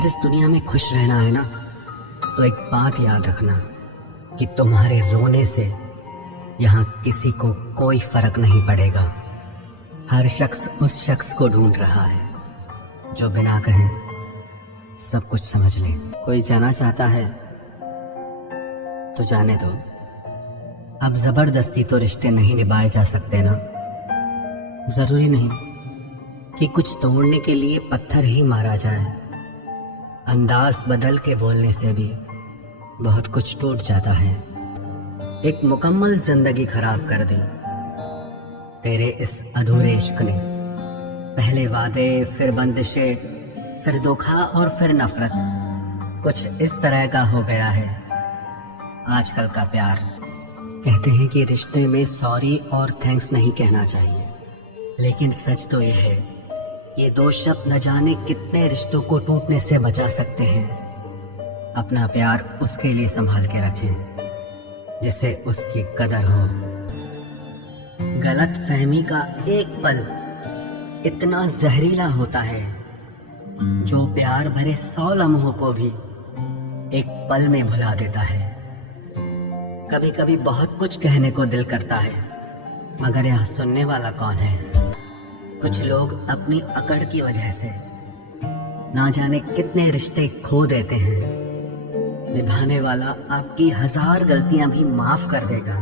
अगर इस दुनिया में खुश रहना है ना, तो एक बात याद रखना कि तुम्हारे रोने से यहाँ किसी को कोई फर्क नहीं पड़ेगा। हर शख्स उस शख्स को ढूंढ रहा है जो बिना कहे सब कुछ समझ ले। कोई जाना चाहता है तो जाने दो। अब जबरदस्ती तो रिश्ते नहीं निभाए जा सकते ना। जरूरी नहीं कि कुछ तोड़ने के लिए पत्थर ही मारा जाए। अंदाज बदल के बोलने से भी बहुत कुछ टूट जाता है। एक मुकम्मल जिंदगी खराब कर दी तेरे इस अधूरे इश्क ने। पहले वादे, फिर बंदिशें, फिर धोखा और फिर नफरत। कुछ इस तरह का हो गया है आजकल का प्यार। कहते हैं कि रिश्ते में सॉरी और थैंक्स नहीं कहना चाहिए, लेकिन सच तो यह है ये दो शब्द न जाने कितने रिश्तों को टूटने से बचा सकते हैं। अपना प्यार उसके लिए संभाल के रखें जिसे उसकी कदर हो। गलत फहमी का एक पल इतना जहरीला होता है जो प्यार भरे 100 लम्हों को भी एक पल में भुला देता है। कभी कभी बहुत कुछ कहने को दिल करता है, मगर यहाँ सुनने वाला कौन है? कुछ लोग अपनी अकड़ की वजह से ना जाने कितने रिश्ते खो देते हैं। निभाने वाला आपकी 1000 गलतियां भी माफ कर देगा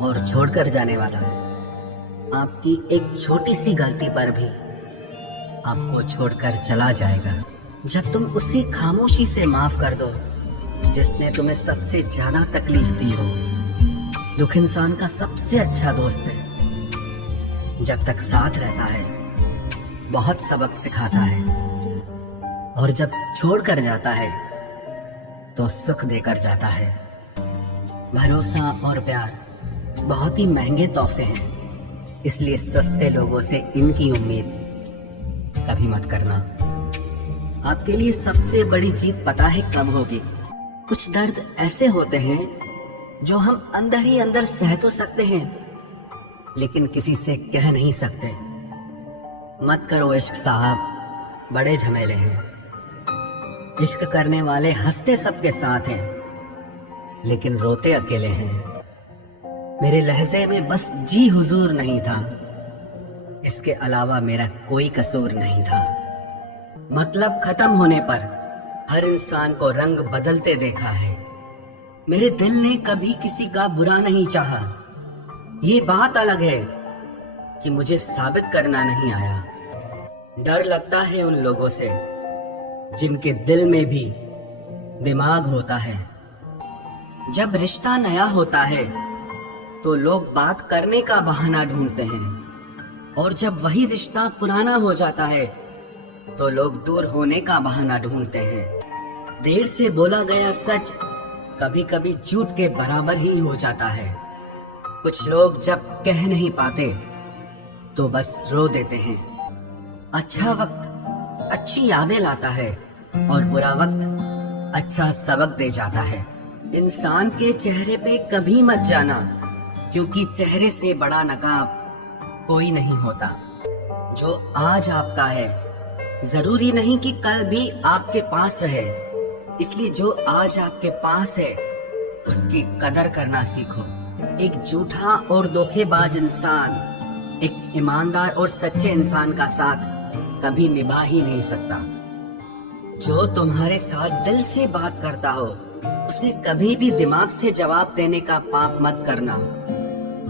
और छोड़कर जाने वाला आपकी एक छोटी सी गलती पर भी आपको छोड़कर चला जाएगा। जब तुम उसे खामोशी से माफ कर दो जिसने तुम्हें सबसे ज्यादा तकलीफ दी हो। दुख इंसान का सबसे अच्छा दोस्त है। जब तक साथ रहता है बहुत सबक सिखाता है, और जब छोड़ कर जाता है तो सुख देकर जाता है। भरोसा और प्यार बहुत ही महंगे तोहफे हैं, इसलिए सस्ते लोगों से इनकी उम्मीद कभी मत करना। आपके लिए सबसे बड़ी जीत पता है कब होगी? कुछ दर्द ऐसे होते हैं जो हम अंदर ही अंदर सह तो सकते हैं, लेकिन किसी से कह नहीं सकते। मत करो इश्क साहब, बड़े झमेले हैं। इश्क करने वाले हंसते सबके साथ हैं, लेकिन रोते अकेले हैं। मेरे लहजे में बस जी हुजूर नहीं था, इसके अलावा मेरा कोई कसूर नहीं था। मतलब खत्म होने पर हर इंसान को रंग बदलते देखा है। मेरे दिल ने कभी किसी का बुरा नहीं चाहा। ये बात अलग है कि मुझे साबित करना नहीं आया। डर लगता है उन लोगों से जिनके दिल में भी दिमाग होता है। जब रिश्ता नया होता है तो लोग बात करने का बहाना ढूंढते हैं, और जब वही रिश्ता पुराना हो जाता है तो लोग दूर होने का बहाना ढूंढते हैं। देर से बोला गया सच कभी कभी झूठ के बराबर ही हो जाता है। कुछ लोग जब कह नहीं पाते तो बस रो देते हैं। अच्छा वक्त अच्छी यादें लाता है और बुरा वक्त अच्छा सबक दे जाता है। इंसान के चेहरे पे कभी मत जाना, क्योंकि चेहरे से बड़ा नकाब कोई नहीं होता। जो आज आपका है जरूरी नहीं कि कल भी आपके पास रहे, इसलिए जो आज आपके पास है उसकी कदर करना सीखो। एक झूठा और धोखेबाज इंसान एक ईमानदार और सच्चे इंसान का साथ कभी निभा ही नहीं सकता। जो तुम्हारे साथ दिल से बात करता हो उसे कभी भी दिमाग से जवाब देने का पाप मत करना।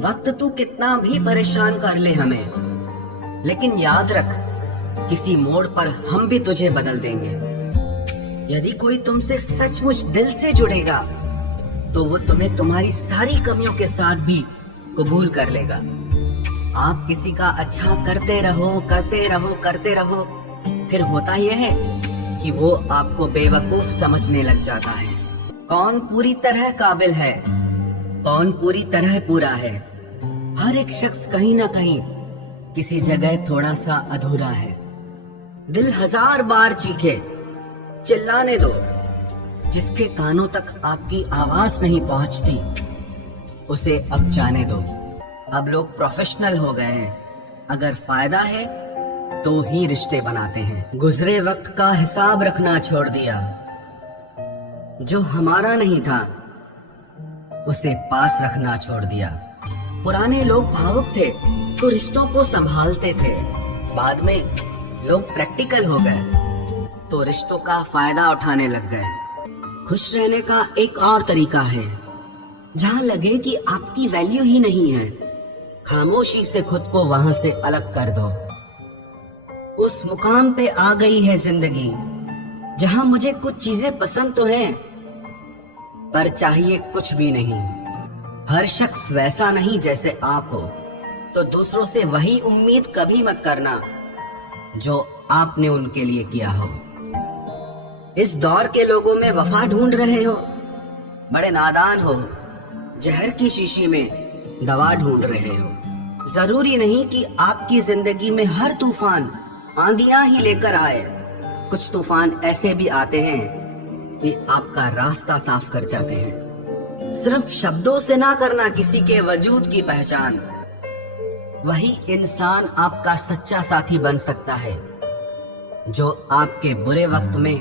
वक्त तू कितना भी परेशान कर ले हमें, लेकिन याद रख किसी मोड़ पर हम भी तुझे बदल देंगे। यदि कोई तुमसे सचमुच दिल से जुड़ेगा तो वो तुम्हें तुम्हारी सारी कमियों के साथ भी कबूल कर लेगा। आप किसी का अच्छा करते रहो करते रहो करते रहो, फिर होता यह है कि वो आपको बेवकूफ समझने लग जाता है। कौन पूरी तरह काबिल है, कौन पूरी तरह पूरा है? हर एक शख्स कहीं ना कहीं किसी जगह थोड़ा सा अधूरा है। दिल 1000 बार चीखे, चिल्लाने दो। जिसके कानों तक आपकी आवाज नहीं पहुंचती उसे अब जाने दो। अब लोग प्रोफेशनल हो गए हैं। अगर फायदा है तो ही रिश्ते बनाते हैं। गुजरे वक्त का हिसाब रखना छोड़ दिया, जो हमारा नहीं था उसे पास रखना छोड़ दिया। पुराने लोग भावुक थे तो रिश्तों को संभालते थे, बाद में लोग प्रैक्टिकल हो गए तो रिश्तों का फायदा उठाने लग गए। खुश रहने का एक और तरीका है, जहां लगे कि आपकी वैल्यू ही नहीं है, खामोशी से खुद को वहां से अलग कर दो। उस मुकाम पे आ गई है जिंदगी जहां मुझे कुछ चीजें पसंद तो हैं, पर चाहिए कुछ भी नहीं। हर शख्स वैसा नहीं जैसे आप हो, तो दूसरों से वही उम्मीद कभी मत करना जो आपने उनके लिए किया हो। इस दौर के लोगों में वफा ढूंढ रहे हो, बड़े नादान हो। जहर की शीशी में दवा ढूंढ रहे हो। जरूरी नहीं कि आपकी जिंदगी में हर तूफान आंधियां ही लेकर आए। कुछ तूफान ऐसे भी आते हैं कि आपका रास्ता साफ कर जाते हैं। सिर्फ शब्दों से ना करना किसी के वजूद की पहचान। वही इंसान आपका सच्चा साथी बन सकता है जो आपके बुरे वक्त में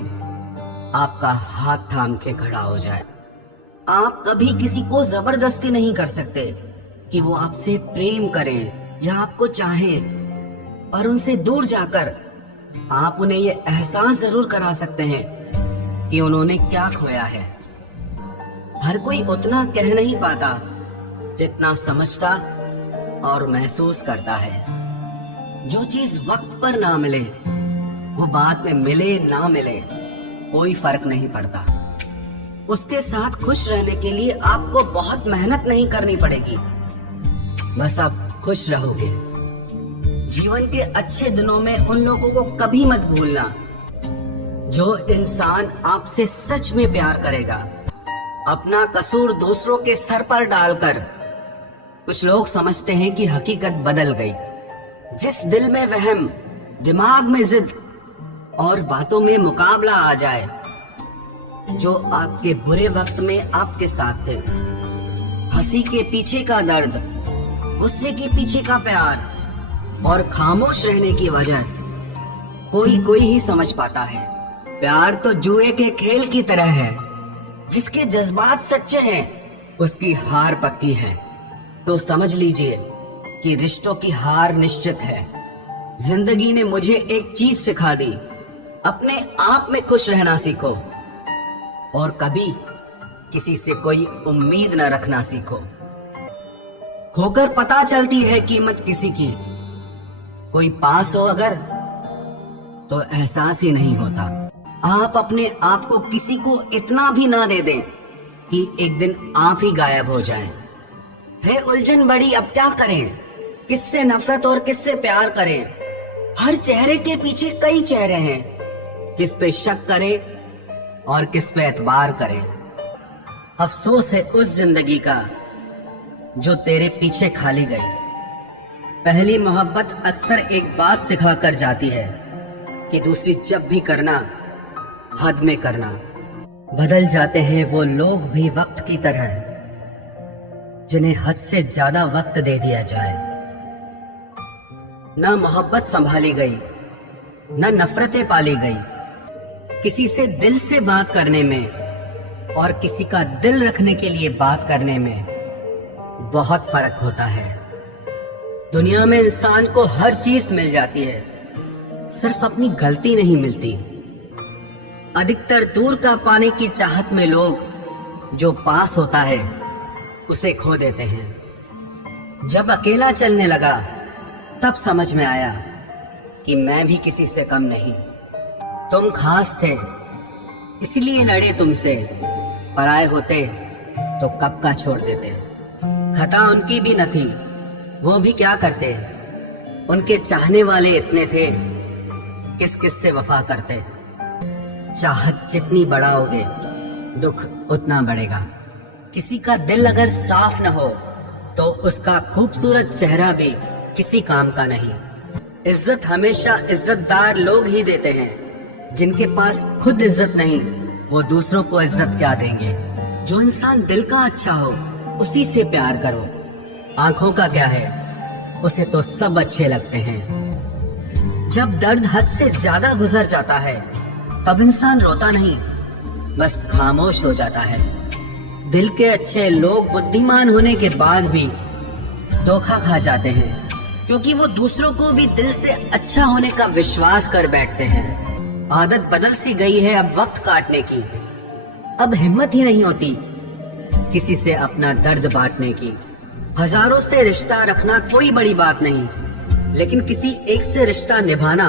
आपका हाथ थाम के खड़ा हो जाए। आप कभी किसी को जबरदस्ती नहीं कर सकते कि वो आपसे प्रेम करें या आपको चाहें, और उनसे दूर जाकर आप उन्हें ये एहसास जरूर करा सकते हैं कि उन्होंने क्या खोया है। हर कोई उतना कह नहीं पाता जितना समझता और महसूस करता है। जो चीज वक्त पर ना मिले वो बाद में मिले ना मिले कोई फर्क नहीं पड़ता। उसके साथ खुश रहने के लिए आपको बहुत मेहनत नहीं करनी पड़ेगी, बस आप खुश रहोगे। जीवन के अच्छे दिनों में उन लोगों को कभी मत भूलना जो इंसान आपसे सच में प्यार करेगा। अपना कसूर दूसरों के सर पर डालकर कुछ लोग समझते हैं कि हकीकत बदल गई। जिस दिल में वहम, दिमाग में जिद और बातों में मुकाबला आ जाए, जो आपके बुरे वक्त में आपके साथ थे, हंसी के पीछे का दर्द, गुस्से के पीछे का प्यार और खामोश रहने की वजह कोई ही समझ पाता है। प्यार तो जुए के खेल की तरह है, जिसके जज्बात सच्चे हैं उसकी हार पक्की है। तो समझ लीजिए कि रिश्तों की हार निश्चित है। जिंदगी ने मुझे एक चीज सिखा दी, अपने आप में खुश रहना सीखो और कभी किसी से कोई उम्मीद न रखना सीखो। खोकर पता चलती है कीमत किसी की, कोई पास हो अगर तो एहसास ही नहीं होता। आप अपने आप को किसी को इतना भी ना दे दें कि एक दिन आप ही गायब हो जाएं। है उलझन बड़ी, अब क्या करें, किससे नफरत और किससे प्यार करें। हर चेहरे के पीछे कई चेहरे हैं, किस पे शक करें और किस पे एतबार करें। अफसोस है उस जिंदगी का जो तेरे पीछे खाली गई। पहली मोहब्बत अक्सर एक बात सिखा कर जाती है कि दूसरी जब भी करना हद में करना। बदल जाते हैं वो लोग भी वक्त की तरह, जिन्हें हद से ज्यादा वक्त दे दिया जाए। ना मोहब्बत संभाली गई, ना नफरतें पाली गई। किसी से दिल से बात करने में और किसी का दिल रखने के लिए बात करने में बहुत फर्क होता है। दुनिया में इंसान को हर चीज मिल जाती है, सिर्फ अपनी गलती नहीं मिलती। अधिकतर दूर का पाने की चाहत में लोग जो पास होता है उसे खो देते हैं। जब अकेला चलने लगा तब समझ में आया कि मैं भी किसी से कम नहीं। तुम खास थे इसलिए लड़े तुमसे, पराए होते तो कब का छोड़ देते। खता उनकी भी न थी, वो भी क्या करते, उनके चाहने वाले इतने थे, किस किस से वफा करते। चाहत जितनी बढ़ाओगे दुख उतना बढ़ेगा। किसी का दिल अगर साफ न हो तो उसका खूबसूरत चेहरा भी किसी काम का नहीं। इज्जत हमेशा इज्जतदार लोग ही देते हैं। जिनके पास खुद इज्जत नहीं वो दूसरों को इज्जत क्या देंगे। जो इंसान दिल का अच्छा हो उसी से प्यार करो। आंखों का क्या है, उसे तो सब अच्छे लगते हैं। जब दर्द हद से ज्यादा गुजर जाता है तब इंसान रोता नहीं, बस खामोश हो जाता है। दिल के अच्छे लोग बुद्धिमान होने के बाद भी धोखा खा जाते हैं, क्योंकि वो दूसरों को भी दिल से अच्छा होने का विश्वास कर बैठते हैं। आदत बदल सी गई है अब वक्त काटने की, अब हिम्मत ही नहीं होती किसी से अपना दर्द बांटने की। हजारों से रिश्ता रखना कोई बड़ी बात नहीं, लेकिन किसी एक से रिश्ता निभाना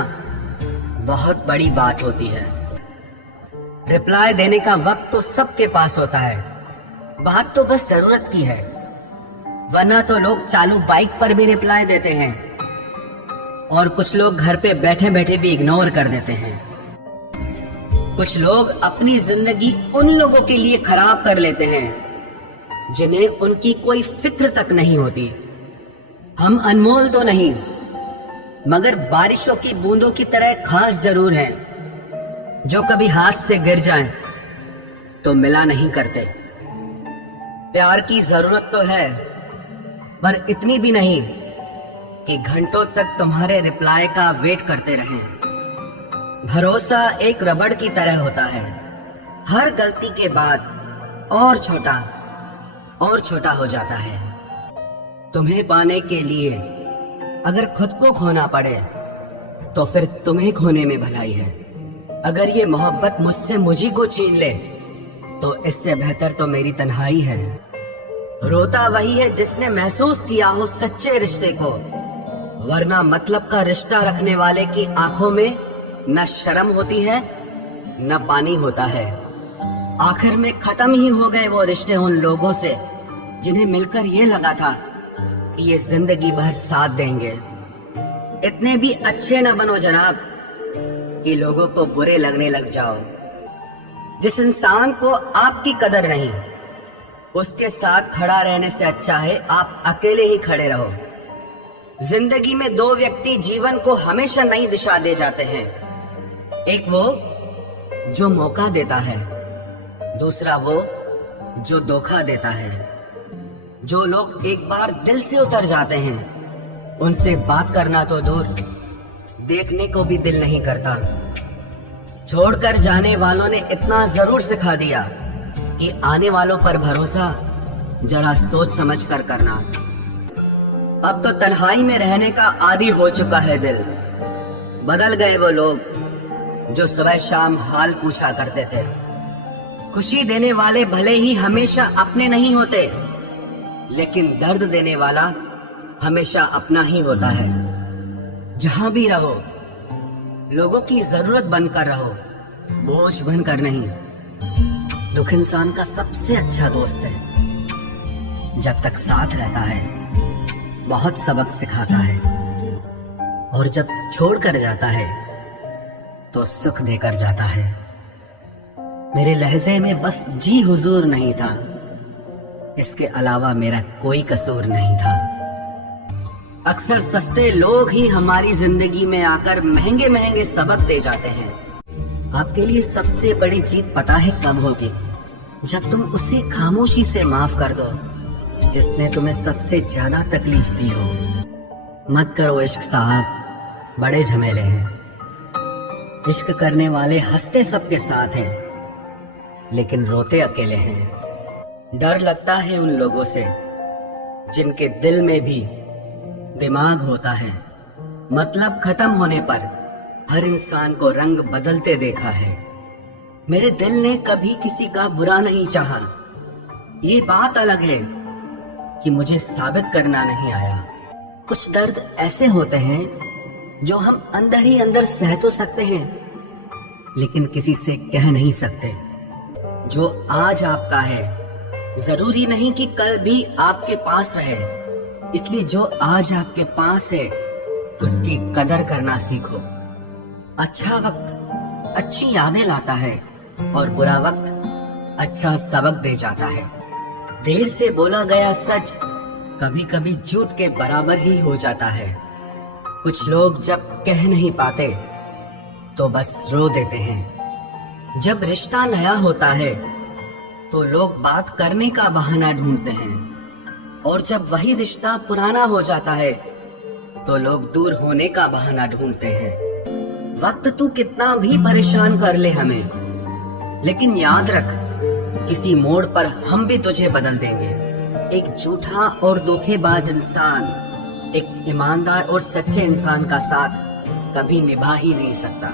बहुत बड़ी बात होती है। रिप्लाई देने का वक्त तो सबके पास होता है, बात तो बस जरूरत की है। वरना तो लोग चालू बाइक पर भी रिप्लाई देते हैं और कुछ लोग घर पे बैठे बैठे भी इग्नोर कर देते हैं। कुछ लोग अपनी जिंदगी उन लोगों के लिए खराब कर लेते हैं जिन्हें उनकी कोई फिक्र तक नहीं होती। हम अनमोल तो नहीं, मगर बारिशों की बूंदों की तरह खास जरूर हैं, जो कभी हाथ से गिर जाएं तो मिला नहीं करते। प्यार की जरूरत तो है, पर इतनी भी नहीं कि घंटों तक तुम्हारे रिप्लाई का वेट करते रहें। भरोसा एक रबड़ की तरह होता है, हर गलती के बाद और छोटा हो जाता है। तुम्हें पाने के लिए अगर खुद को खोना पड़े तो फिर तुम्हें खोने में भलाई है। अगर ये मोहब्बत मुझसे मुझी को छीन ले तो इससे बेहतर तो मेरी तन्हाई है। रोता वही है जिसने महसूस किया हो सच्चे रिश्ते को, वरना मतलब का रिश्ता रखने वाले की आंखों में न शर्म होती है न पानी होता है। आखिर में खत्म ही हो गए वो रिश्ते उन लोगों से जिन्हें मिलकर ये लगा था कि ये जिंदगी भर साथ देंगे। इतने भी अच्छे न बनो जनाब कि लोगों को बुरे लगने लग जाओ। जिस इंसान को आपकी कदर नहीं, उसके साथ खड़ा रहने से अच्छा है आप अकेले ही खड़े रहो। जिंदगी में दो व्यक्ति जीवन को हमेशा नई दिशा दे जाते हैं, एक वो जो मौका देता है, दूसरा वो जो धोखा देता है। जो लोग एक बार दिल से उतर जाते हैं उनसे बात करना तो दूर, देखने को भी दिल नहीं करता। छोड़कर जाने वालों ने इतना जरूर सिखा दिया कि आने वालों पर भरोसा जरा सोच समझ कर करना। अब तो तन्हाई में रहने का आदी हो चुका है दिल। बदल गए वो लोग जो सुबह शाम हाल पूछा करते थे। खुशी देने वाले भले ही हमेशा अपने नहीं होते, लेकिन दर्द देने वाला हमेशा अपना ही होता है। जहां भी रहो लोगों की जरूरत बनकर रहो, बोझ बनकर नहीं। दुख इंसान का सबसे अच्छा दोस्त है, जब तक साथ रहता है बहुत सबक सिखाता है, और जब छोड़ कर जाता है तो सुख देकर जाता है। मेरे लहजे में बस जी हुजूर नहीं था, इसके अलावा मेरा कोई कसूर नहीं था। अक्सर सस्ते लोग ही हमारी जिंदगी में आकर महंगे महंगे सबक दे जाते हैं। आपके लिए सबसे बड़ी जीत पता है कब होगी? जब तुम उसे खामोशी से माफ कर दो जिसने तुम्हें सबसे ज्यादा तकलीफ दी हो। मत करो इश्क साहब, बड़े झमेले हैं। इश्क करने वाले हंसते सबके साथ हैं, लेकिन रोते अकेले हैं। डर लगता है उन लोगों से जिनके दिल में भी दिमाग होता है। मतलब खत्म होने पर हर इंसान को रंग बदलते देखा है। मेरे दिल ने कभी किसी का बुरा नहीं चाहा। ये बात अलग है कि मुझे साबित करना नहीं आया। कुछ दर्द ऐसे होते हैं जो हम अंदर ही अंदर सह तो सकते हैं, लेकिन किसी से कह नहीं सकते। जो आज आपका है जरूरी नहीं कि कल भी आपके पास रहे, इसलिए जो आज आपके पास है उसकी कदर करना सीखो। अच्छा वक्त अच्छी यादें लाता है और बुरा वक्त अच्छा सबक दे जाता है। देर से बोला गया सच कभी कभी झूठ के बराबर ही हो जाता है। कुछ लोग जब कह नहीं पाते तो बस रो देते हैं। जब रिश्ता नया होता है तो लोग बात करने का बहाना ढूंढते हैं, और जब वही रिश्ता पुराना हो जाता है तो लोग दूर होने का बहाना ढूंढते हैं। वक्त तू कितना भी परेशान कर ले हमें, लेकिन याद रख किसी मोड़ पर हम भी तुझे बदल देंगे। एक झूठा और धोखेबाज इंसान एक ईमानदार और सच्चे इंसान का साथ कभी निभा ही नहीं सकता।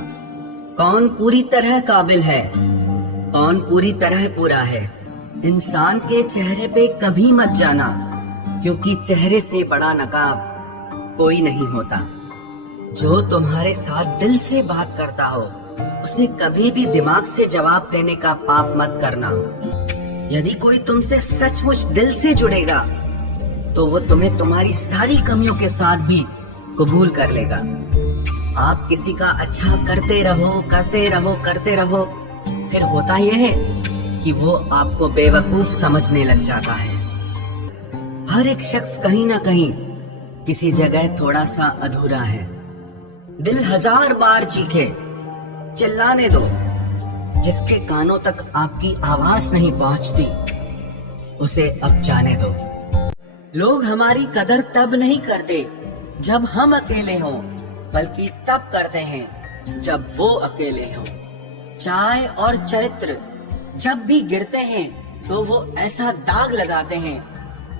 कौन पूरी तरह काबिल है, कौन पूरी तरह पूरा है, इंसान के चेहरे पे कभी मत जाना, क्योंकि चेहरे से बड़ा नकाब कोई नहीं होता। जो तुम्हारे साथ दिल से बात करता हो उसे कभी भी दिमाग से जवाब देने का पाप मत करना। यदि कोई तुमसे सचमुच दिल से जुड़ेगा तो वो तुम्हें तुम्हारी सारी कमियों के साथ भी कबूल कर लेगा। आप किसी का अच्छा करते रहो, फिर होता यह है कि वो आपको बेवकूफ समझने लग जाता है। हर एक शख्स कहीं ना कहीं किसी जगह थोड़ा सा अधूरा है। दिल 1000 बार चीखे, चिल्लाने दो। जिसके कानों तक आपकी आवाज नहीं पहुंचती उसे अब जाने दो। लोग हमारी कदर तब नहीं करते जब हम अकेले हों, बल्कि तब करते हैं जब वो अकेले हों। चाय और चरित्र जब भी गिरते हैं तो वो ऐसा दाग लगाते हैं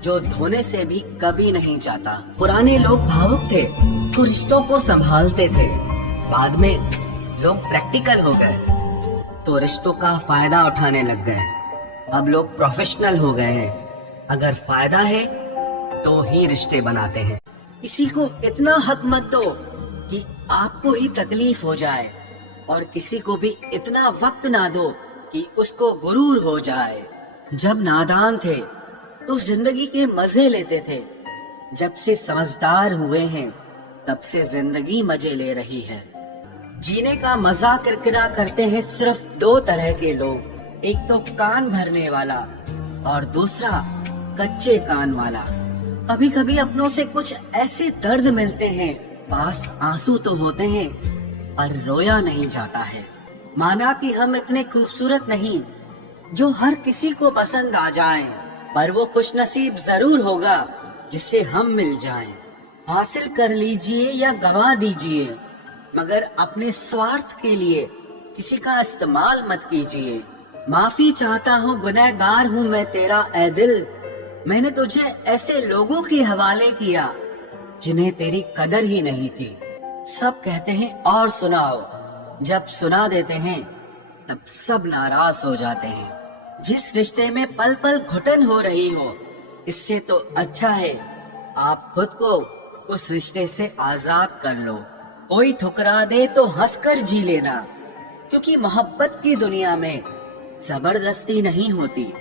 जो धोने से भी कभी नहीं जाता। पुराने लोग भावुक थे तो रिश्तों को संभालते थे, बाद में लोग प्रैक्टिकल हो गए तो रिश्तों का फायदा उठाने लग गए। अब लोग प्रोफेशनल हो गए हैं, अगर फायदा है तो ही रिश्ते बनाते हैं। किसी को इतना हक मत दो कि आपको ही तकलीफ हो जाए, और किसी को भी इतना वक्त ना दो कि उसको गुरूर हो जाए। जब नादान थे तो जिंदगी के मजे लेते थे, जब से समझदार हुए हैं तब से जिंदगी मजे ले रही है। जीने का मजा किरकिरा करते हैं सिर्फ 2 तरह के लोग, एक तो कान भरने वाला और दूसरा कच्चे कान वाला। कभी कभी अपनों से कुछ ऐसे दर्द मिलते हैं, पास आंसू तो होते हैं पर रोया नहीं जाता है। माना कि हम इतने खूबसूरत नहीं जो हर किसी को पसंद आ जाएं, पर वो खुशनसीब जरूर होगा जिसे हम मिल जाएं। हासिल कर लीजिए या गवा दीजिए, मगर अपने स्वार्थ के लिए किसी का इस्तेमाल मत कीजिए। माफी चाहता हूँ, गुनहगार हूँ मैं तेरा ऐ दिल, मैंने तुझे ऐसे लोगों के हवाले किया जिन्हें तेरी कदर ही नहीं थी। सब कहते हैं और सुनाओ, जब सुना देते हैं तब सब नाराज हो जाते हैं। जिस रिश्ते में पल पल घुटन हो रही हो, इससे तो अच्छा है आप खुद को उस रिश्ते से आजाद कर लो। कोई ठुकरा दे तो हंसकर जी लेना, क्योंकि मोहब्बत की दुनिया में जबरदस्ती नहीं होती।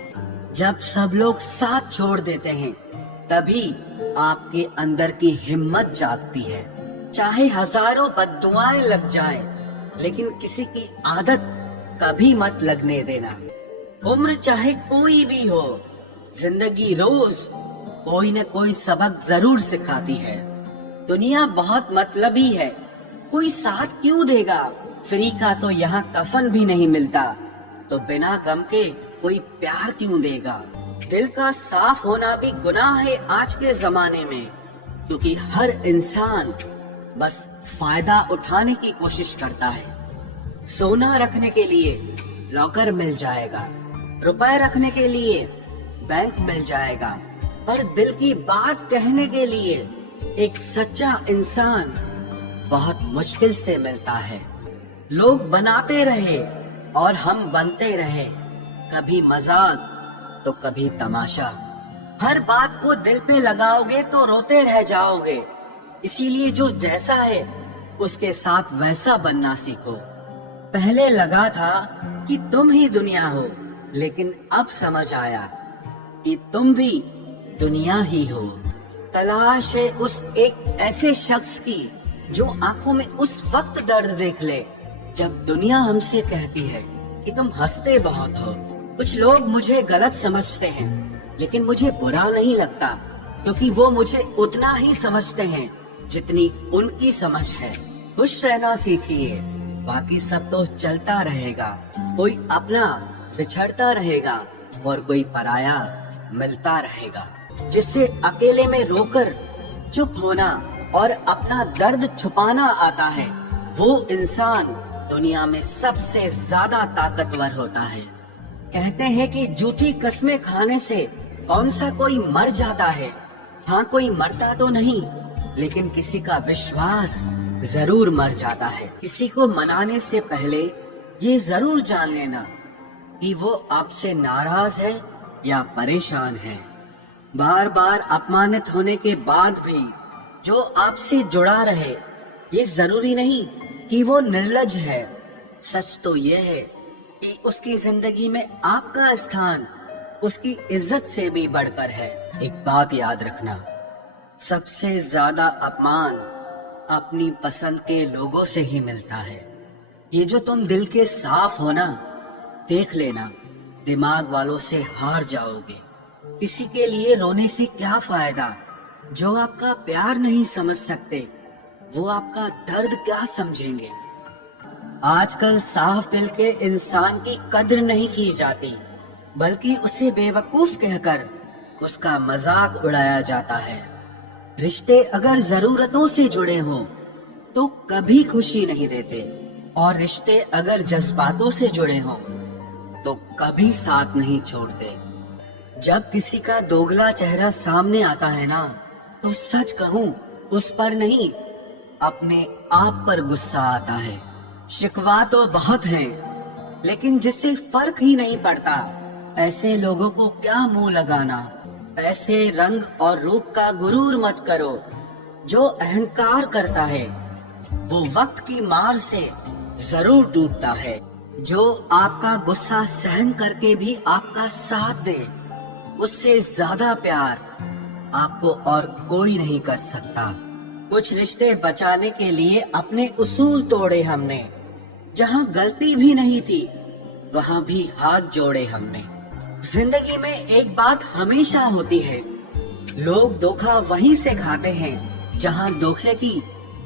जब सब लोग साथ छोड़ देते हैं तभी आपके अंदर की हिम्मत जागती है। चाहे हजारों बद्दुआएं लग जाएं, लेकिन किसी की आदत कभी मत लगने देना। उम्र चाहे कोई भी हो, जिंदगी रोज कोई न कोई सबक जरूर सिखाती है। दुनिया बहुत मतलबी है, कोई साथ क्यों देगा? फ्री का तो यहाँ कफन भी नहीं मिलता, तो बिना गम के कोई प्यार क्यों देगा? दिल का साफ होना भी गुनाह है आज के जमाने में, क्योंकि हर इंसान बस फायदा उठाने की कोशिश करता है। सोना रखने के लिए लॉकर मिल जाएगा, रुपए रखने के लिए बैंक मिल जाएगा, पर दिल की बात कहने के लिए एक सच्चा इंसान बहुत मुश्किल से मिलता है। लोग बनाते रहे और हम बनते रहे, कभी मजाक तो कभी तमाशा। हर बात को दिल पे लगाओगे तो रोते रह जाओगे, इसीलिए जो जैसा है उसके साथ वैसा बनना सीखो। पहले लगा था कि तुम ही दुनिया हो, लेकिन अब समझ आया कि तुम भी दुनिया ही हो। तलाश है उस एक ऐसे शख्स की जो आंखों में उस वक्त दर्द देख ले जब दुनिया हमसे कहती है कि तुम हंसते बहुत हो। कुछ लोग मुझे गलत समझते हैं, लेकिन मुझे बुरा नहीं लगता, क्योंकि वो मुझे उतना ही समझते हैं जितनी उनकी समझ है। खुश रहना सीखिए, बाकी सब तो चलता रहेगा। कोई अपना बिछड़ता रहेगा और कोई पराया मिलता रहेगा। जिससे अकेले में रोकर चुप होना और अपना दर्द छुपाना आता है, वो इंसान दुनिया में सबसे ज्यादा ताकतवर होता है। कहते हैं कि झूठी कस्में खाने से कौन सा कोई मर जाता है। हाँ, कोई मरता तो नहीं, लेकिन किसी का विश्वास जरूर मर जाता है। किसी को मनाने से पहले ये जरूर जान लेना कि वो आपसे नाराज है या परेशान है। बार बार अपमानित होने के बाद भी जो आपसे जुड़ा रहे, ये जरूरी नहीं कि वो निर्लज है। सच तो ये है कि उसकी जिंदगी में आपका स्थान उसकी इज्जत से भी बढ़कर है। एक बात याद रखना, सबसे ज्यादा अपमान अपनी पसंद के लोगों से ही मिलता है। ये जो तुम दिल के साफ हो ना, देख लेना दिमाग वालों से हार जाओगे। किसी के लिए रोने से क्या फायदा? जो आपका प्यार नहीं समझ सकते, वो आपका दर्द क्या समझेंगे? आजकल साफ दिल के इंसान की कद्र नहीं की जाती, बल्कि उसे बेवकूफ कहकर उसका मजाक उड़ाया जाता है। रिश्ते अगर जरूरतों से जुड़े हों तो कभी खुशी नहीं देते, और रिश्ते अगर जज्बातों से जुड़े हों तो कभी साथ नहीं छोड़ते। जब किसी का दोगला चेहरा सामने आता है ना, तो सच कहूं, उस पर नहीं, अपने आप पर गुस्सा आता है। शिकवा तो बहुत हैं, लेकिन जिससे फर्क ही नहीं पड़ता, ऐसे लोगों को क्या मुंह लगाना। ऐसे रंग और रूप का गुरूर मत करो। जो अहंकार करता है वो वक्त की मार से जरूर टूटता है। जो आपका गुस्सा सहन करके भी आपका साथ दे, उससे ज्यादा प्यार आपको और कोई नहीं कर सकता। कुछ रिश्ते बचाने के लिए अपने उसूल तोड़े हमने। जहाँ गलती भी नहीं थी, वहाँ भी हाथ जोड़े हमने। जिंदगी में एक बात हमेशा होती है, लोग धोखा वहीं से खाते हैं जहाँ धोखे की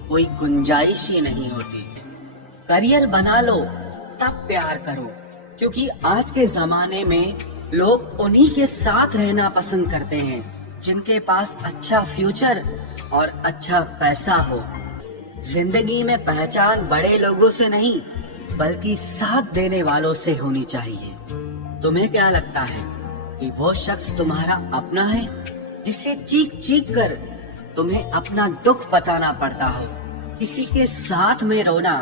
कोई गुंजाइश ही नहीं होती। करियर बना लो तब प्यार करो, क्योंकि आज के जमाने में लोग उन्हीं के साथ रहना पसंद करते हैं जिनके पास अच्छा फ्यूचर और अच्छा पैसा हो। जिंदगी में पहचान बड़े लोगों से नहीं, बल्कि साथ देने वालों से होनी चाहिए। तुम्हें क्या लगता है कि वो शख्स तुम्हारा अपना है जिसे चीख चीख कर तुम्हें अपना दुख बताना पड़ता हो? किसी के साथ में रोना,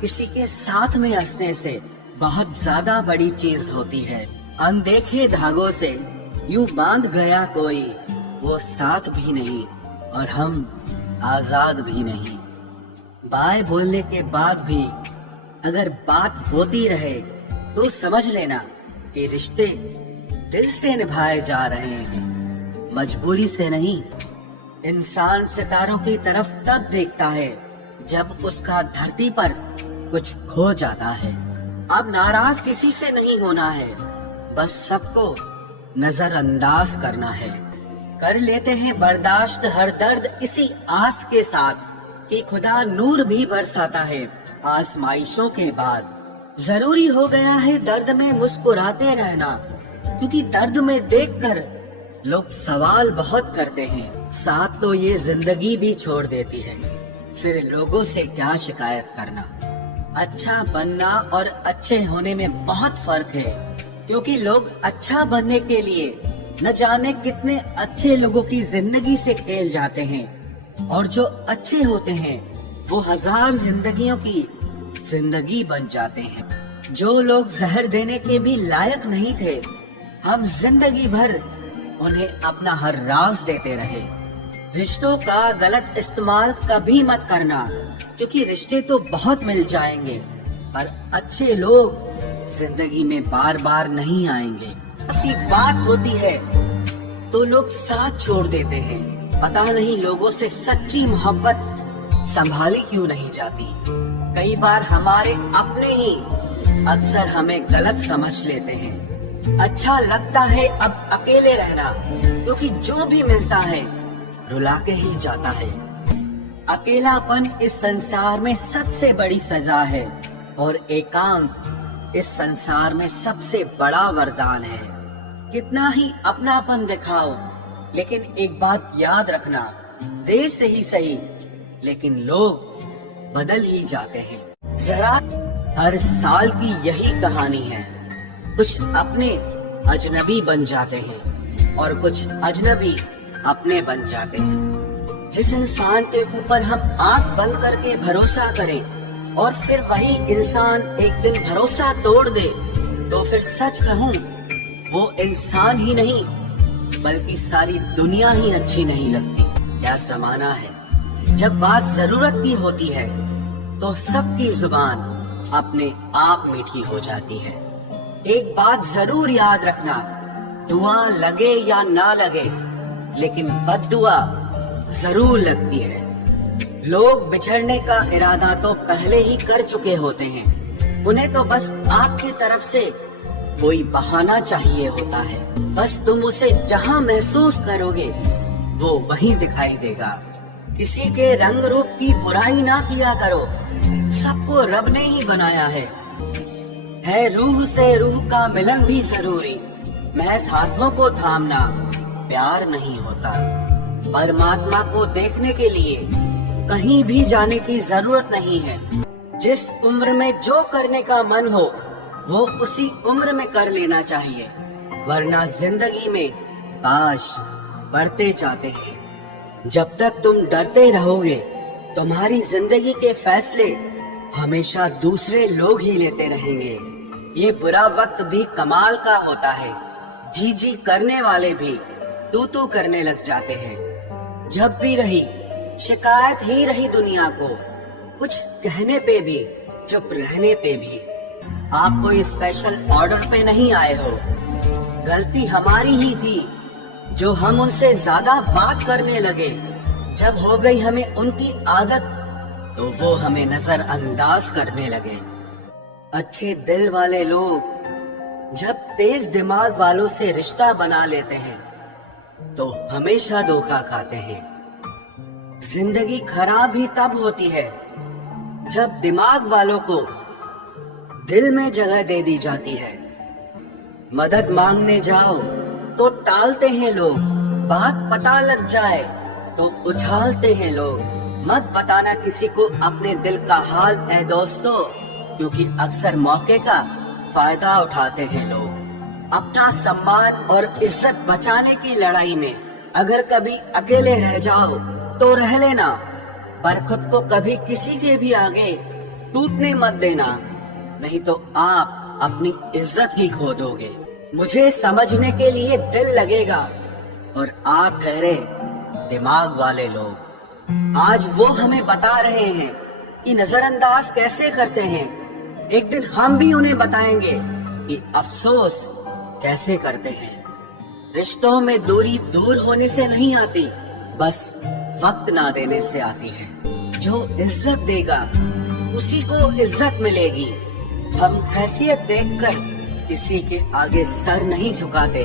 किसी के साथ में हंसने से बहुत ज्यादा बड़ी चीज होती है। अनदेखे धागों से यूं बांध गया कोई, वो साथ भी नहीं और हम आजाद भी नहीं। बाय बोलने के बाद भी अगर बात होती रहे तो समझ लेना कि रिश्ते दिल से निभाए जा रहे हैं, मजबूरी से नहीं। इंसान सितारों की तरफ तब देखता है जब उसका धरती पर कुछ खो जाता है। अब नाराज किसी से नहीं होना है, बस सबको नजरअंदाज करना है। कर लेते हैं बर्दाश्त हर दर्द इसी आस के साथ कि खुदा नूर भी बरसाता है आजमाइशों के बाद। जरूरी हो गया है दर्द में मुस्कुराते रहना, क्योंकि दर्द में देखकर लोग सवाल बहुत करते हैं। साथ तो ये जिंदगी भी छोड़ देती है, फिर लोगों से क्या शिकायत करना। अच्छा बनना और अच्छे होने में बहुत फर्क है, क्योंकि लोग अच्छा बनने के लिए न जाने कितने अच्छे लोगों की जिंदगी से खेल जाते हैं, और जो अच्छे होते हैं वो हजार जिंदगियों की जिंदगी बन जाते हैं। जो लोग जहर देने के भी लायक नहीं थे, हम जिंदगी भर उन्हें अपना हर राज देते रहे। रिश्तों का गलत इस्तेमाल कभी मत करना, क्योंकि रिश्ते तो बहुत मिल जाएंगे, पर अच्छे लोग जिंदगी में बार बार नहीं आएंगे। ऐसी बात होती है तो लोग साथ छोड़ देते हैं। पता नहीं लोगों से सच्ची मोहब्बत संभाली क्यों नहीं जाती। कई बार हमारे अपने ही अक्सर हमें गलत समझ लेते हैं। अच्छा लगता है अब अकेले रहना, क्योंकि जो भी मिलता है रुला के ही जाता है। अकेलापन इस संसार में सबसे बड़ी सजा है, और एकांत इस संसार में सबसे बड़ा वरदान है। कितना ही अपनापन दिखाओ, लेकिन एक बात याद रखना, देर से ही सही, लेकिन लोग بدल ही जाते हैं। जरा हर साल की यही कहानी है, कुछ अपने अजनबी बन जाते हैं और कुछ अजनबी अपने बन जाते हैं। जिस इंसान के ऊपर हम आंख बंद करके भरोसा करें और फिर वही इंसान एक दिन भरोसा तोड़ दे, तो फिर सच कहूं वो इंसान ही नहीं बल्कि सारी दुनिया ही अच्छी नहीं लगती। क्या जमाना है, जब बात जरूरत की होती है तो सबकी जुबान अपने आप मीठी हो जाती है। एक बात जरूर याद रखना, दुआ लगे या ना लगे लेकिन बद्दुआ जरूर लगती है। लोग बिछड़ने का इरादा तो पहले ही कर चुके होते हैं, उन्हें तो बस आपकी तरफ से कोई बहाना चाहिए होता है। बस तुम उसे जहां महसूस करोगे वो वहीं दिखाई देगा। किसी के रंग रूप की बुराई ना किया करो, सबको रब ने ही बनाया है रूह से रूह का मिलन भी जरूरी। महज हाथों को थामना प्यार नहीं होता। परमात्मा को देखने के लिए कहीं भी जाने की जरूरत नहीं है। जिस उम्र में जो करने का मन हो वो उसी उम्र में कर लेना चाहिए, वरना जिंदगी में काश बढ़ते जाते हैं। जब तक तुम डरते रहोगे तुम्हारी जिंदगी के फैसले हमेशा दूसरे लोग ही लेते रहेंगे। ये बुरा वक्त भी कमाल का होता है, जी जी करने वाले भी तू तू करने लग जाते हैं। जब भी रही शिकायत ही रही दुनिया को, कुछ कहने पे भी चुप रहने पे भी। आप कोई स्पेशल ऑर्डर पे नहीं आए हो, गलती हमारी ही थी जो हम उनसे ज्यादा बात करने लगे। जब हो गई हमें उनकी आदत तो वो हमें नजरअंदाज करने लगे। अच्छे दिल वाले लोग जब तेज दिमाग वालों से रिश्ता बना लेते हैं तो हमेशा धोखा खाते हैं। जिंदगी खराब ही तब होती है जब दिमाग वालों को दिल में जगह दे दी जाती है। मदद मांगने जाओ तो टालते हैं लोग, बात पता लग जाए तो उछालते हैं लोग। मत बताना किसी को अपने दिल का हाल ऐ दोस्तों, क्योंकि अक्सर मौके का फायदा उठाते हैं लोग। अपना सम्मान और इज्जत बचाने की लड़ाई में अगर कभी अकेले रह जाओ तो रह लेना, पर खुद को कभी किसी के भी आगे टूटने मत देना, नहीं तो आप अपनी इज्जत ही खो दोगे। मुझे समझने के लिए दिल लगेगा और आप ठहरे दिमाग वाले लोग। आज वो हमें बता रहे हैं कि नजरअंदाज कैसे करते हैं, एक दिन हम भी उन्हें बताएंगे कि अफसोस कैसे करते हैं। रिश्तों में दूरी दूर होने से नहीं आती, बस वक्त ना देने से आती है। जो इज्जत देगा उसी को इज्जत मिलेगी। हम हैसियत देखकर किसी के आगे सर नहीं झुकाते।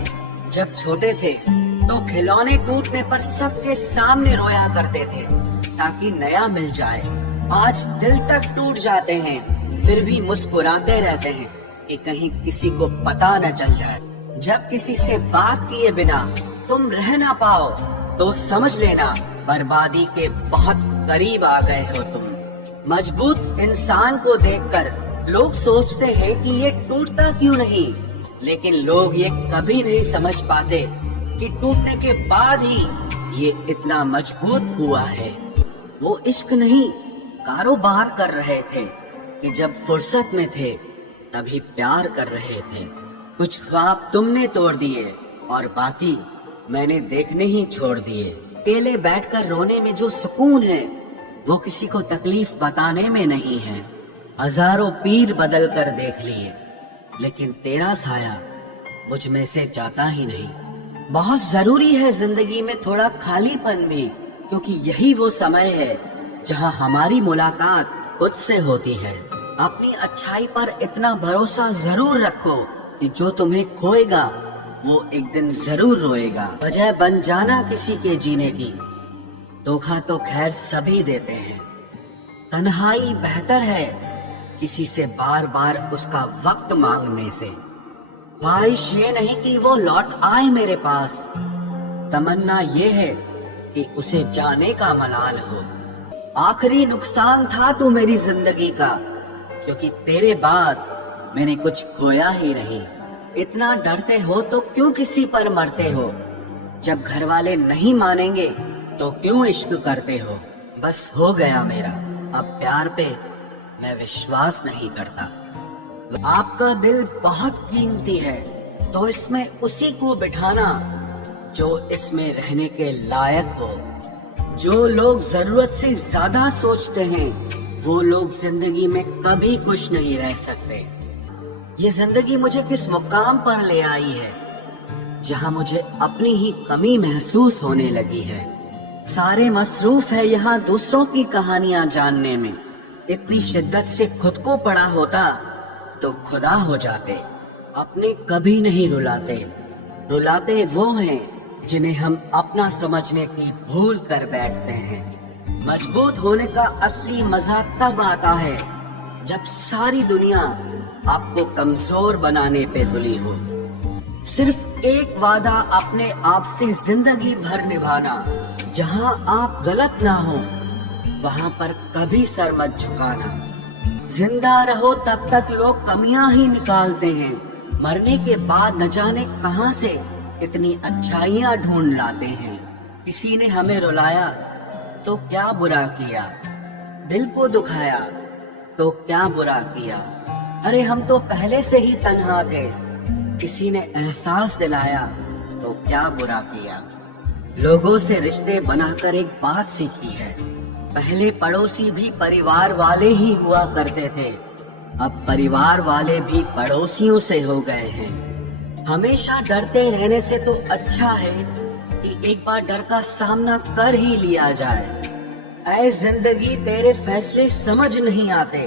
जब छोटे थे तो खिलौने टूटने पर सबके सामने रोया करते थे ताकि नया मिल जाए। आज दिल तक टूट जाते हैं फिर भी मुस्कुराते रहते हैं कि कहीं किसी को पता न चल जाए। जब किसी से बात किए बिना तुम रह ना पाओ तो समझ लेना बर्बादी के बहुत करीब आ गए हो तुम। मजबूत इंसान को देखकर लोग सोचते हैं कि ये टूटता क्यों नहीं, लेकिन लोग ये कभी नहीं समझ पाते कि टूटने के बाद ही ये इतना मजबूत हुआ है। वो इश्क नहीं कारोबार कर रहे थे कि जब फुर्सत में थे तभी प्यार कर रहे थे। कुछ ख्वाब तुमने तोड़ दिए और बाकी मैंने देखने ही छोड़ दिए। अकेले बैठकर रोने में जो सुकून है वो किसी को तकलीफ बताने में नहीं है। हजारों पीर बदल कर देख लिए लेकिन तेरा साया मुझ में से जाता ही नहीं। बहुत जरूरी है जिंदगी में थोड़ा खालीपन भी, क्योंकि यही वो समय है जहां हमारी मुलाकात खुद से होती है। अपनी अच्छाई पर इतना भरोसा जरूर रखो कि जो तुम्हें खोएगा वो एक दिन जरूर रोएगा। वजह बन जाना किसी के जीने की, धोखा तो खैर सभी देते हैं। तन्हाई बेहतर है किसी से बार बार उसका वक्त मांगने से। ख्वाहिश ये नहीं कि वो लौट आए मेरे पास, तमन्ना ये है कि उसे जाने का मलाल हो। आखिरी नुकसान था तू मेरी जिंदगी का, क्योंकि तेरे बाद मैंने कुछ खोया ही नहीं। इतना डरते हो तो क्यों किसी पर मरते हो? जब घर वाले नहीं मानेंगे तो क्यों इश्क करते हो? बस हो गया मेरा, अब प्यार पे मैं विश्वास नहीं करता। आपका दिल बहुत कीमती है, तो इसमें उसी को बिठाना जो इसमें रहने के लायक हो। जो लोग जरूरत से ज्यादा सोचते हैं वो लोग जिंदगी में कभी खुश नहीं रह सकते। ये जिंदगी मुझे किस मुकाम पर ले आई है जहां मुझे अपनी ही कमी महसूस होने लगी है। सारे मसरूफ है यहाँ दूसरों की कहानियां जानने में। इतनी शिद्दत से खुद को पड़ा होता तो खुदा हो जाते। अपने कभी नहीं रुलाते, रुलाते वो हैं जिन्हें हम अपना समझने की भूल कर बैठते हैं। मजबूत होने का असली मजा तब आता है जब सारी दुनिया आपको कमजोर बनाने पे तुली हो। सिर्फ एक वादा अपने आप से जिंदगी भर निभाना, जहां आप गलत ना हो वहां पर कभी सर मत झुकाना। जिंदा रहो तब तक लोग कमियां ही निकालते हैं, मरने के बाद न जाने कहां से इतनी अच्छाइयां ढूंढ लाते हैं। किसी ने हमें रुलाया तो क्या बुरा किया, दिल को दुखाया तो क्या बुरा किया। अरे हम तो पहले से ही तन्हा थे, किसी ने एहसास दिलाया तो क्या बुरा किया। लोगों से रिश्ते बनाकर एक बात सीखी है, पहले पड़ोसी भी परिवार वाले ही हुआ करते थे, अब परिवार वाले भी पड़ोसियों से हो गए हैं। हमेशा डरते रहने से तो अच्छा है कि एक बार डर का सामना कर ही लिया जाए। ऐ जिंदगी तेरे फैसले समझ नहीं आते।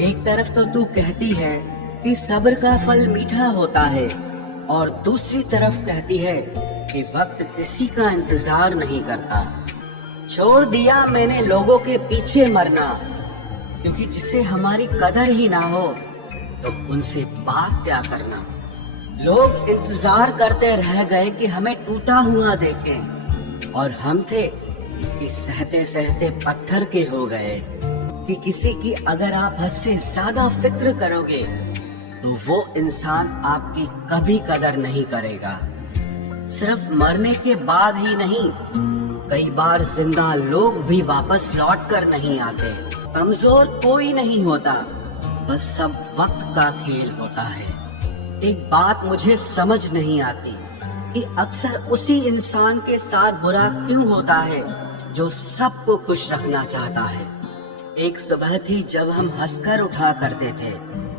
एक तरफ तो तू कहती है कि सब्र का फल मीठा होता है, और दूसरी तरफ कहती है कि वक्त किसी का इंतजार नहीं करता। छोड़ दिया मैंने लोगों के पीछे मरना, क्योंकि जिसे हमारी कदर ही ना हो तो उनसे बात क्या करना। लोग इंतजार करते रह गए कि हमें टूटा हुआ देखें, और हम थे कि सहते सहते पत्थर के हो गए। कि किसी की अगर आप हद से ज्यादा फिक्र करोगे तो वो इंसान आपकी कभी कदर नहीं करेगा। सिर्फ मरने के बाद ही नहीं, कई बार जिंदा लोग भी वापस लौट कर नहीं आते। कमजोर कोई नहीं होता, बस सब वक्त का खेल होता है। एक बात मुझे समझ नहीं आती कि अक्सर उसी इंसान के साथ बुरा क्यों होता है जो सबको खुश रखना चाहता है। एक सुबह थी जब हम हंसकर उठा करते थे,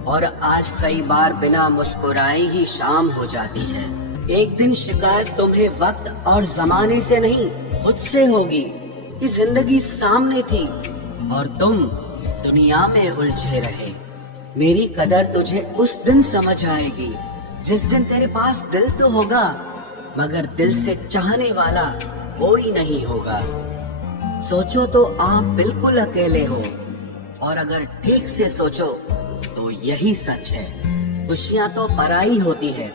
और आज कई बार बिना मुस्कुराए ही शाम हो जाती है। एक दिन शिकायत तुम्हें वक्त और जमाने से नहीं खुद से होगी कि जिंदगी सामने थी और तुम दुनिया में उलझे रहे। मेरी कदर तुझे उस दिन समझ आएगी जिस दिन तेरे पास दिल तो होगा, मगर दिल से चाहने वाला कोई नहीं होगा। सोचो तो आप बिल्कुल अकेले हो, और अगर ठीक से सोचो तो यही सच है। खुशियां तो पराई होती है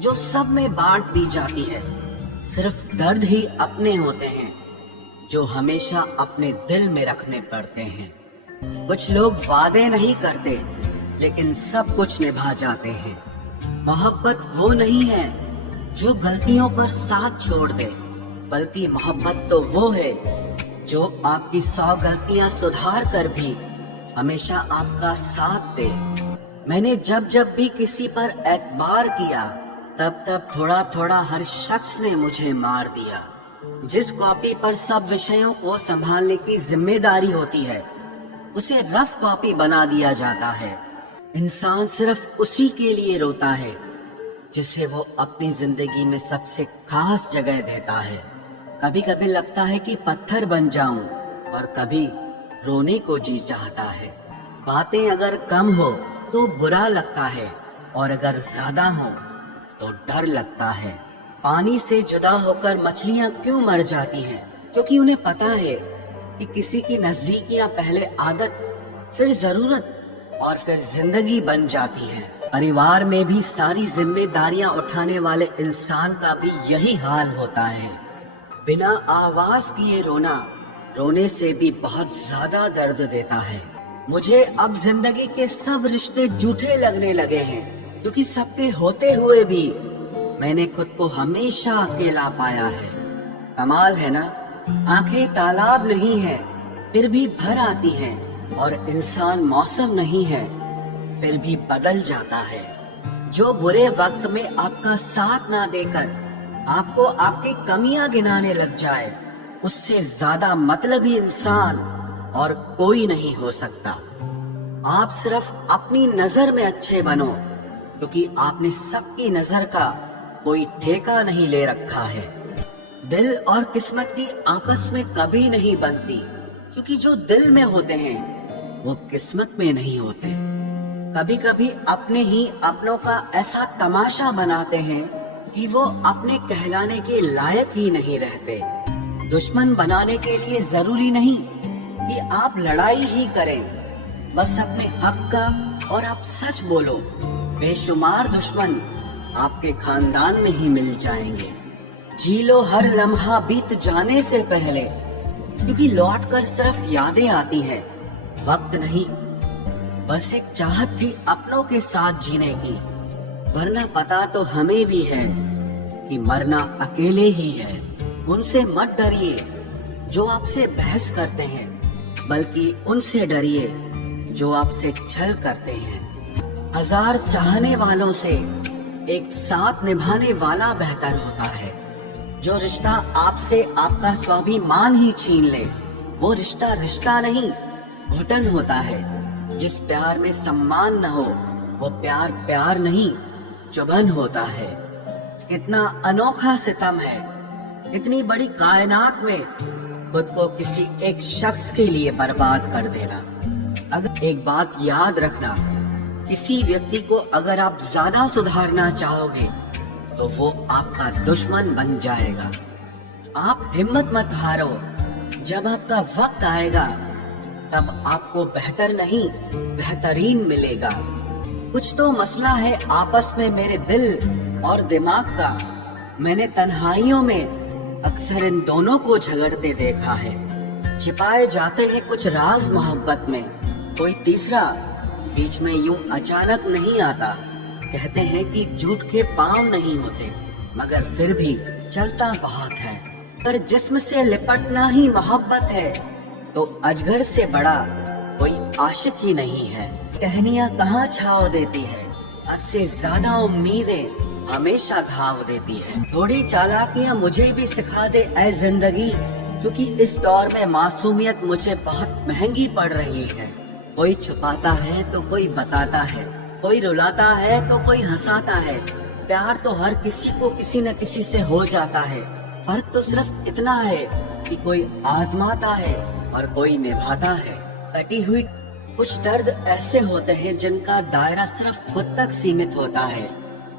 जो सब में बांट दी जाती है, सिर्फ दर्द ही अपने होते हैं जो हमेशा अपने दिल में रखने पड़ते हैं। कुछ लोग वादे नहीं करते लेकिन सब कुछ निभा जाते हैं। मोहब्बत वो नहीं है जो गलतियों पर साथ छोड़ दे, बल्कि मोहब्बत तो वो है जो आपकी 100 गलतियां सुधार कर भी हमेशा आपका साथ दे। मैंने जब जब भी किसी पर एतबार किया तब तब थोड़ा थोड़ा हर शख्स ने मुझे मार दिया। जिस कॉपी पर सब विषयों को संभालने की जिम्मेदारी होती है उसे रफ कॉपी बना दिया जाता है। इंसान सिर्फ उसी के लिए रोता है जिसे वो अपनी जिंदगी में सबसे खास जगह देता है। कभी कभी लगता है कि पत्थर बन जाऊं, और कभी रोने को जी चाहता है। बातें अगर कम हो तो बुरा लगता है, और अगर ज्यादा हो तो डर लगता है। पानी से जुदा होकर मछलियां क्यों मर जाती हैं? क्योंकि उन्हें पता है कि किसी की नजदीकियां पहले आदत, फिर जरूरत और फिर जिंदगी बन जाती है। परिवार में भी सारी जिम्मेदारियां उठाने वाले इंसान का भी यही हाल होता है। बिना आवाज किए रोना रोने से भी बहुत ज्यादा दर्द देता है। मुझे अब जिंदगी के सब रिश्ते झूठे लगने लगे हैं, क्योंकि सबके होते हुए भी मैंने खुद को हमेशा अकेला पाया है। कमाल है ना, आंखें तालाब नहीं है फिर भी भर आती हैं, और इंसान मौसम नहीं है फिर भी बदल जाता है। जो बुरे वक्त में आपका साथ ना देकर आपको आपकी कमियां गिनाने लग जाए, उससे ज्यादा मतलबी इंसान और कोई नहीं हो सकता। आप सिर्फ अपनी नजर में अच्छे बनो, क्योंकि आपने सबकी नजर का कोई ठेका नहीं ले रखा है। दिल और किस्मत की आपस में कभी नहीं बनती, क्योंकि जो दिल में होते हैं वो किस्मत में नहीं होते। कभी कभी अपने ही अपनों का ऐसा तमाशा बनाते हैं कि वो अपने कहलाने के लायक ही नहीं रहते। दुश्मन बनाने के लिए जरूरी नहीं कि आप लड़ाई ही करें, बस अपने हक का और आप सच बोलो। बेशुमार दुश्मन आपके खानदान में ही मिल जाएंगे। जी लो हर लम्हा बीत जाने से पहले, क्योंकि लौट कर सिर्फ यादें आती हैं, वक्त नहीं। बस एक चाहत थी अपनों के साथ जीने की, वरना पता तो हमें भी है कि मरना अकेले ही है। उनसे मत डरिए जो आपसे बहस करते हैं, बल्कि उनसे डरिए जो आपसे छल करते हैं। हजार चाहने वालों से एक साथ निभाने वाला बेहतर होता है। जो रिश्ता आपसे आपका स्वाभिमान ही छीन ले, वो रिश्ता रिश्ता नहीं, घुटन होता है। जिस प्यार में सम्मान न हो, वो प्यार प्यार नहीं, चुभन होता है। कितना अनोखा सितम है, इतनी बड़ी कायनात में खुद को किसी एक शख्स के लिए बर्बाद कर देना। अगर एक बात याद रखना, किसी व्यक्ति को अगर आप ज्यादा सुधारना चाहोगे तो वो आपका दुश्मन बन जाएगा। आप हिम्मत मत हारो, जब आपका वक्त आएगा तब आपको बेहतर नहीं बेहतरीन मिलेगा। कुछ तो मसला है आपस में मेरे दिल और दिमाग का। मैंने तन्हाइयों में अक्सर इन दोनों को झगड़ते देखा है। छिपाए जाते हैं कुछ राज मोहब्बत में, कोई तीसरा बीच में यूं अचानक नहीं आता। कहते हैं कि झूठ के पांव नहीं होते, मगर फिर भी चलता बहुत है। पर जिस्म से लिपटना ही मोहब्बत है, तो अजगर से बड़ा कोई आशिक ही नहीं है। टहनियां कहाँ छाव देती है, हद से ज्यादा उम्मीदें हमेशा घाव देती है। थोड़ी चालाकियां मुझे भी सिखा दे ऐ जिंदगी, क्योंकि इस दौर में मासूमियत मुझे बहुत महंगी पड़ रही है। कोई छुपाता है तो कोई बताता है, कोई रुलाता है तो कोई हंसाता है। प्यार तो हर किसी को किसी न किसी से हो जाता है। फर्क तो सिर्फ इतना है कि कोई आजमाता है और कोई निभाता है। कटी हुई कुछ दर्द ऐसे होते हैं जिनका दायरा सिर्फ खुद तक सीमित होता है,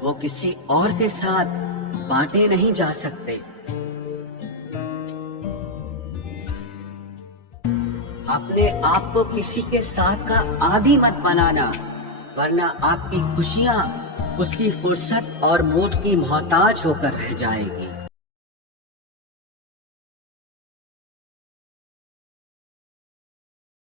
वो किसी और के साथ बांटे नहीं जा सकते। अपने आप को किसी के साथ का आदी मत बनाना, वरना आपकी खुशियां उसकी फुर्सत और मूड की मोहताज होकर रह जाएगी।